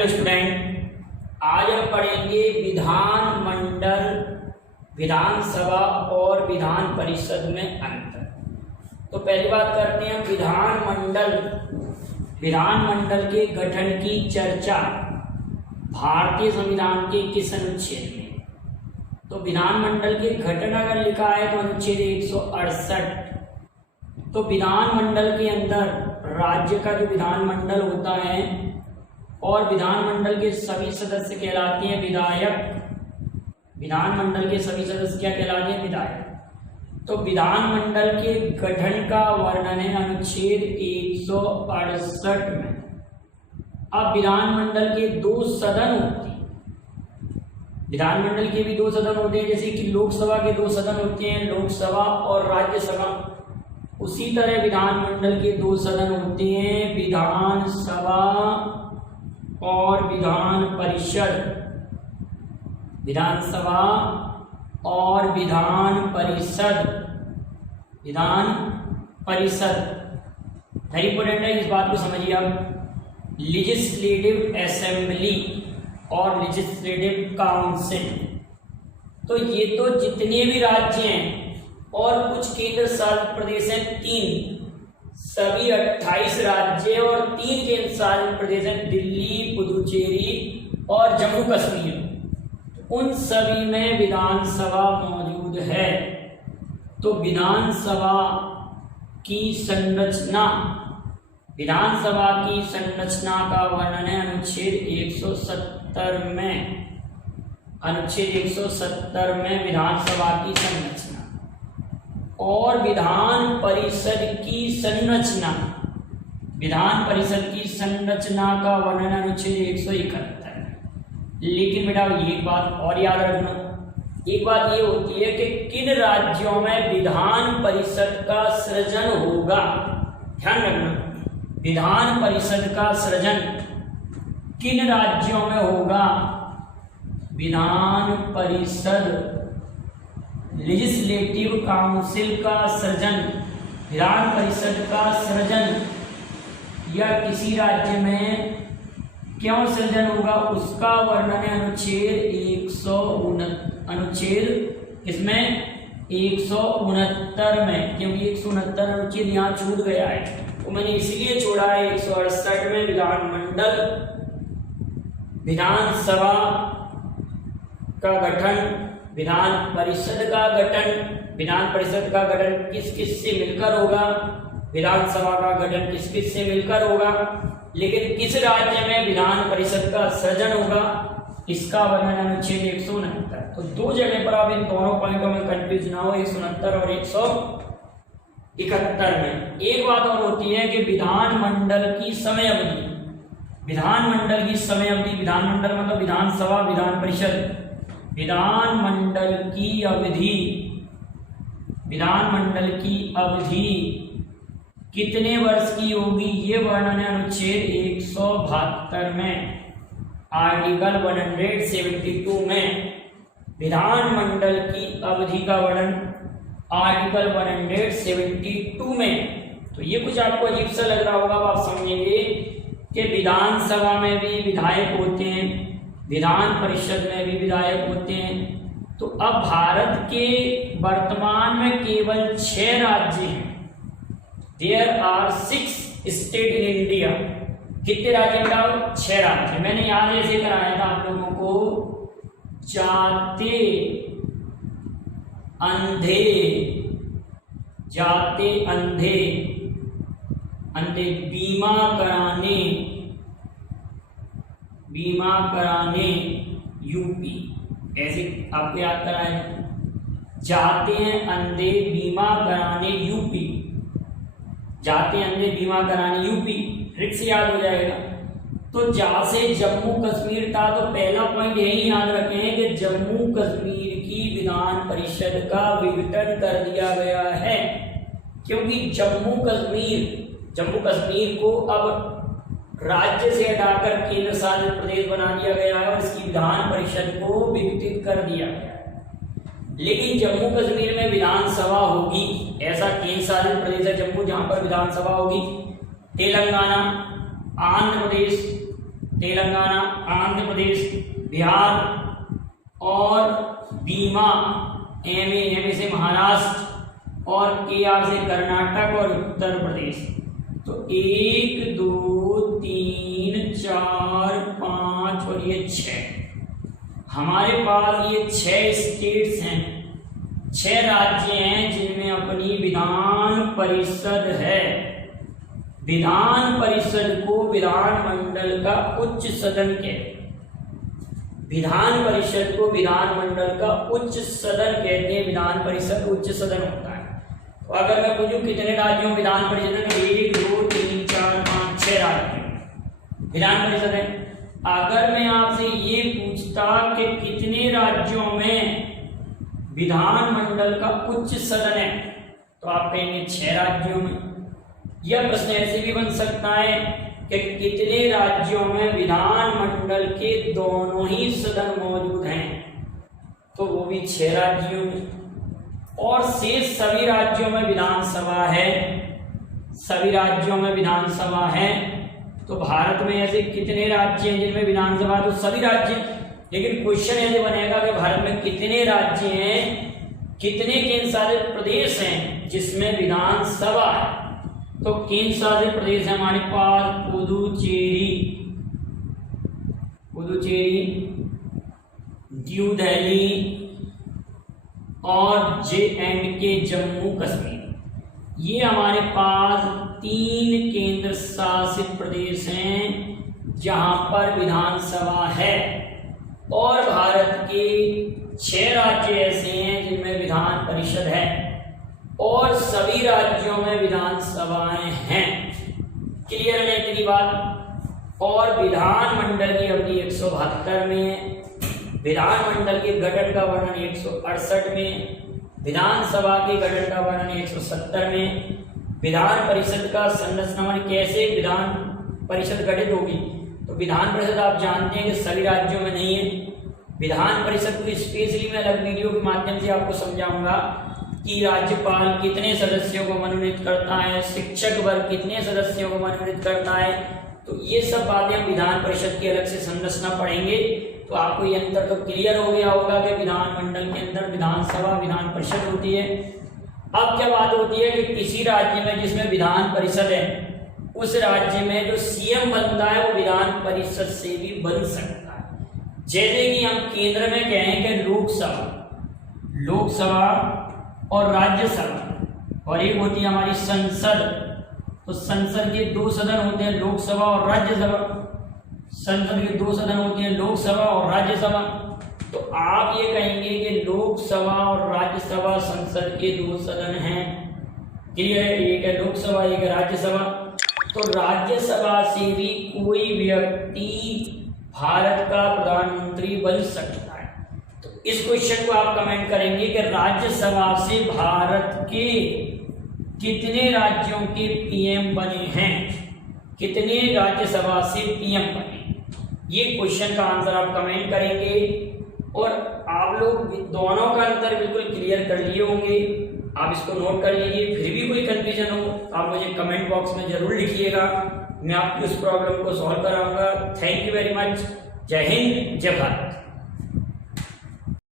Hello student, आज हम पढ़ेंगे विधानमंडल, विधानसभा और विधान परिषद में अंतर। तो पहली बात करते हैं विधानमंडल। विधानमंडल के गठन की चर्चा भारतीय संविधान के किस अनुच्छेद में? तो विधानमंडल के गठन अगर लिखा है तो अनुच्छेद 168। तो विधानमंडल के अंदर राज्य का जो विधानमंडल होता है और विधानमंडल के सभी सदस्य कहलाते हैं विधायक। विधानमंडल के सभी सदस्य क्या कहलाते हैं? विधायक। तो विधानमंडल के गठन का वर्णन है अनुच्छेद 168 में। अब विधानमंडल के दो सदन होते हैं। विधानमंडल के भी दो सदन होते हैं, जैसे कि लोकसभा के दो सदन होते हैं, लोकसभा और राज्यसभा। उसी तरह विधानमंडल के दो सदन होते हैं, विधानसभा और विधान परिषद। विधानसभा और विधान परिषद। विधान परिषद वेरी इंपॉर्टेंट है, इस बात को समझिए आप। लेजिस्लेटिव असेंबली और लेजिस्लेटिव काउंसिल। तो ये तो जितने भी राज्य हैं और कुछ केंद्र शासित प्रदेश हैं, 3, सभी 28 राज्य और 3 केंद्र शासित प्रदेश हैं, दिल्ली, पुदुचेरी और जम्मू कश्मीर। उन सभी में विधानसभा मौजूद है। तो विधानसभा की संरचना, विधानसभा की संरचना का वर्णन है अनुच्छेद 170 में। अनुच्छेद 170 में विधानसभा की संरचना और विधान परिषद की संरचना, विधान परिषद की संरचना का वर्णन अनुच्छेद 171। लेकिन बेटा एक बात और याद रखना, एक बात ये होती है कि किन राज्यों में विधान परिषद का सृजन होगा। ध्यान रखना, विधान परिषद का सृजन किन राज्यों में होगा? विधान परिषद, लेजिस्लेटिव काउंसिल का सृजन, विधान परिषद का सृजन या किसी राज्य में क्यों सृजन होगा उसका वर्णन है अनुच्छेद इसमें 169 में। क्योंकि 169 अनुच्छेद यहाँ छूट गया है तो मैंने इसलिए छोड़ा है 168 में। विधानमंडल, विधानसभा का गठन, विधान परिषद का गठन। विधान परिषद का गठन किस किस से मिलकर होगा? विधानसभा का गठन किस किस से मिलकर होगा? लेकिन किस राज्य में विधान परिषद का सृजन होगा इसका वर्णन अनुच्छेद 169। तो दो जगह पर आप इन दोनों पॉइंटों में कंफ्यूज ना हो, 169 और 171 में। एक बात और होती है कि विधानमंडल की समय अवधि, विधानमंडल की समय अवधि, विधानमंडल मतलब विधानसभा, विधान परिषद। विधानमंडल की अवधि, विधानमंडल की अवधि कितने वर्ष की होगी ये वर्णन है अनुच्छेद 172 में। आर्टिकल 172 में विधानमंडल की अवधि का वर्णन आर्टिकल 172 में। तो ये कुछ आपको अजीब सा लग रहा होगा, आप समझेंगे कि विधानसभा में भी विधायक होते हैं, विधान परिषद में भी विधायक होते हैं। तो अब भारत के वर्तमान में केवल 6 राज्य हैं। There are 6 states in India। कितने राज्य बताओ? 6 राज्य। मैंने यहाँ ऐसे कराया था आप लोगों को, जाते अंधे, जाते अंधे, अंधे बीमा कराने, बीमा कराने यूपी, ऐसे आपको याद कराया। जाते हैं अंधे बीमा कराने यूपी, जाते अंधे बीमा कराने यूपी, ट्रिक से याद हो जाएगा। तो जहां से जम्मू कश्मीर था, तो पहला पॉइंट यही याद रखें कि जम्मू कश्मीर की विधान परिषद का विघटन कर दिया गया है। क्योंकि जम्मू कश्मीर को अब राज्य से हटाकर केंद्र शासित प्रदेश बना दिया गया है और इसकी विधान परिषद को विघटित कर दिया गया है। लेकिन जम्मू कश्मीर में विधानसभा होगी, ऐसा केंद्र शासित प्रदेश है जम्मू जहां पर विधानसभा होगी। तेलंगाना, आंध्र प्रदेश, तेलंगाना, आंध्र प्रदेश, बिहार और बीमा एम से महाराष्ट्र और KR से कर्नाटक और उत्तर प्रदेश। तो 1 2 3 4 5 और ये 6, हमारे पास ये 6 स्टेट्स हैं, 6 राज्य हैं जिनमें अपनी विधान परिषद है। विधान परिषद को विधानमंडल का उच्च सदन कहते हैं। विधान परिषद को विधानमंडल का उच्च सदन कहते हैं। विधान परिषद उच्च सदन होता है। तो अगर मैं पूछूं कितने राज्यों में विधान परिषद है, 1 2 3 4 5 6 राज्य विधान परिषद है। अगर मैं आपसे ये पूछता कि कितने राज्यों में विधानमंडल का उच्च सदन है, तो आप कहेंगे 6 राज्यों में। यह प्रश्न ऐसे भी बन सकता है कि कितने राज्यों में विधानमंडल के दोनों ही सदन मौजूद हैं, तो वो भी 6 राज्यों में। और शेष सभी राज्यों में विधानसभा है, सभी राज्यों में विधानसभा है। तो भारत में ऐसे कितने राज्य हैं जिनमें विधानसभा, तो सभी राज्य। लेकिन क्वेश्चन ऐसे बनेगा कि भारत में कितने राज्य हैं, कितने केंद्र शासित प्रदेश हैं जिसमें विधानसभा है। तो केंद्र शासित प्रदेश है हमारे पास पुदुचेरी, न्यू दिल्ली और J&K जम्मू कश्मीर। ये हमारे पास 3 केंद्र शासित प्रदेश हैं जहां पर विधानसभा है। और भारत के 6 राज्य ऐसे हैं जिनमें विधान परिषद है और सभी राज्यों में विधानसभाएं हैं। क्लियर है इतनी बात। और विधानमंडल की अवधि 172 में है। विधानमंडल के गठन का वर्णन 168 में, विधानसभा के गठन का वर्णन 170 में, विधान परिषद का संरचना कैसे विधान परिषद गठित होगी। तो विधान परिषद आप जानते हैं कि सभी राज्यों में नहीं है। विधान परिषद को स्पेशली मैं अलग वीडियो के माध्यम से आपको समझाऊंगा कि राज्यपाल कितने सदस्यों को मनोनीत करता है, शिक्षक वर्ग कितने सदस्यों को मनोनीत करता है। तो ये सब बातें हम विधान परिषद की अलग से संरचना पढ़ेंगे। तो आपको ये अंतर तो क्लियर हो गया होगा कि विधानमंडल के अंदर विधानसभा विधान परिषद होती है। अब क्या बात होती है कि किसी राज्य में जिसमें विधान परिषद है, उस राज्य में जो CM बनता है वो विधान परिषद से भी बन सकता है। जैसे कि हम केंद्र में कहें कि लोकसभा और राज्यसभा, और एक होती है हमारी संसद। तो संसद के 2 सदन होते हैं, लोकसभा और राज्यसभा। संसद के 2 सदन होते हैं, लोकसभा और राज्यसभा। तो आप ये कहेंगे कि लोकसभा और राज्यसभा संसद के 2 सदन हैं। क्लियर है, एक है लोकसभा, एक है राज्यसभा। तो राज्यसभा से भी कोई व्यक्ति भारत का प्रधानमंत्री बन सकता है। तो इस क्वेश्चन को आप कमेंट करेंगे कि राज्यसभा से भारत के कितने राज्यों के PM बने हैं, कितने राज्यसभा से PM बने। ये क्वेश्चन का आंसर आप कमेंट करेंगे। और आप लोग दोनों का अंतर बिल्कुल क्लियर कर लिए होंगे, आप इसको नोट कर लीजिए। फिर भी कोई कंफ्यूजन हो आप मुझे कमेंट बॉक्स में जरूर लिखिएगा, मैं आपकी उस प्रॉब्लम को सॉल्व कराऊंगा। Thank you very much. जय हिंद, जय भारत।